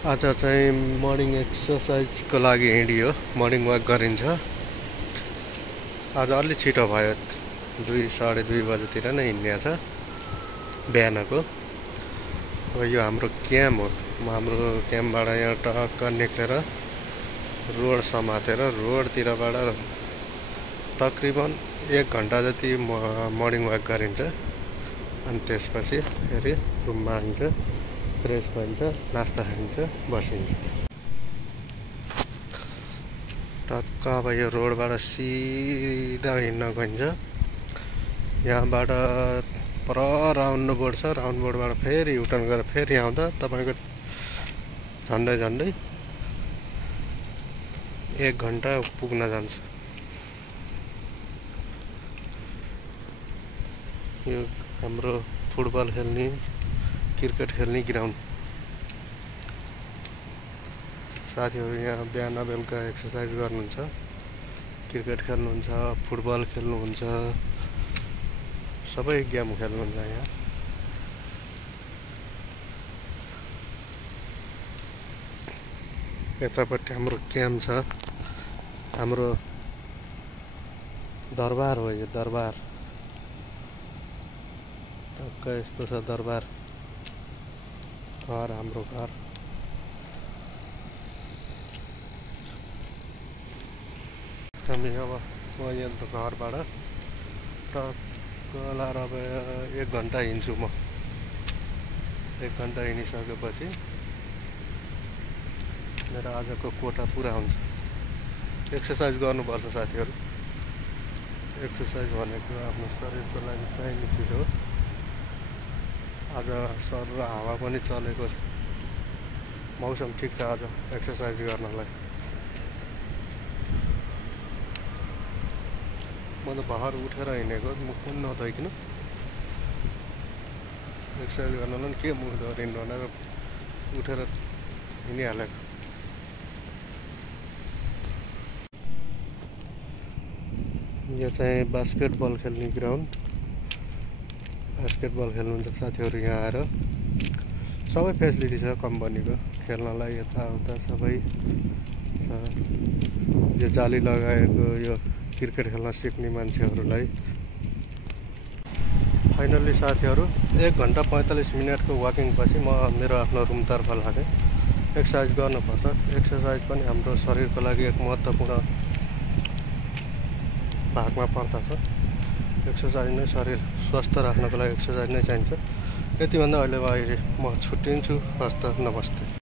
आज चाहिँ मर्निङ एक्सर्साइजको लागि हिँडियो, मर्निङ वाक गरिन्छ। आज अलि छिटो भयो, 2-2:30 बजेतिर नै हिँड्ने छ बिहानको। यो हाम्रो क्याम्प हो। हाम्रो क्याम्पबाट यहाँ टक्क निक्लेर रोड समातेर रोडतिरबाट तकरिबन 1 घन्टा जति मर्निङ वाक गरिन्छ। अनि त्यसपछि फेरि रुममा आइन्छ, फ्रेस भइन्छ, नास्ता खाइन्छ, बसिन्छ। टक्क अब यो रोडबाट सिधा हिँड्न गइन्छ। यहाँबाट पर राउन्ड बोर्ड छ, राउन्ड बोर्डबाट फेरि युटर्न गरेर फेरि आउँदा तपाईँको झन्डै 1 घन्टा पुग्न जान्छ। यो हाम्रो फुटबल खेल्ने, क्रिकेट खेल्ने ग्राउन्ड। साथीहरू यहाँ बिहान बेलुका एक्सर्साइज गर्नुहुन्छ, क्रिकेट खेल्नुहुन्छ, फुटबल खेल्नुहुन्छ, सबै गेम खेल्नुहुन्छ यहाँ। यतापट्टि हाम्रो क्याम्प छ, हाम्रो दरबार हो यो दरबार। टक्क यस्तो छ दरबार घर, हाम्रो घर। हामी अब यहाँ घरबाट टक्क लाएर अब 1 घन्टा हिँड्छु म। 1 घन्टा हिँडिसकेपछि मेरो आजको कोटा पुरा हुन्छ। एक्सर्साइज गर्नुपर्छ साथीहरू। एक्सर्साइज भनेको आफ्नो शरीरको लागि चाहिने चिज हो। आज सर हावा पनि चलेको छ, मौसम ठिक छ आज एक्सर्साइज गर्नलाई। म त भर उठेर हिँडेको, मुख पनि नधोइकन एक्सर्साइज गर्नलाई के मुख धोएर हिँड्नु भनेर उठेर हिँडिहालेको। यो चाहिँ बास्केटबल खेल्ने ग्राउन्ड। बास्केटबल खेल्नुहुन्छ साथीहरू यहाँ आएर। सबै फेसिलिटी छ कम्पनीको खेल्नलाई, यताउता सबै छ। यो जाली लगाएको यो क्रिकेट खेल्न सिक्ने मान्छेहरूलाई। फाइनल्ली साथीहरू 1 घन्टा 45 मिनटको वाकिङ पछि म मेरो आफ्नो रुमतर्फ लागेँ। एक्सर्साइज गर्नुपर्छ। एक्सर्साइज पनि हाम्रो शरीरको लागि एक महत्त्वपूर्ण भागमा पर्दछ। एक्सर्साइज नै शरीर स्वस्थ राख्नको लागि एक्सर्साइज नै चाहिन्छ। यति भन्दा अहिले म छुट्टिन्छु। हस्त नमस्ते।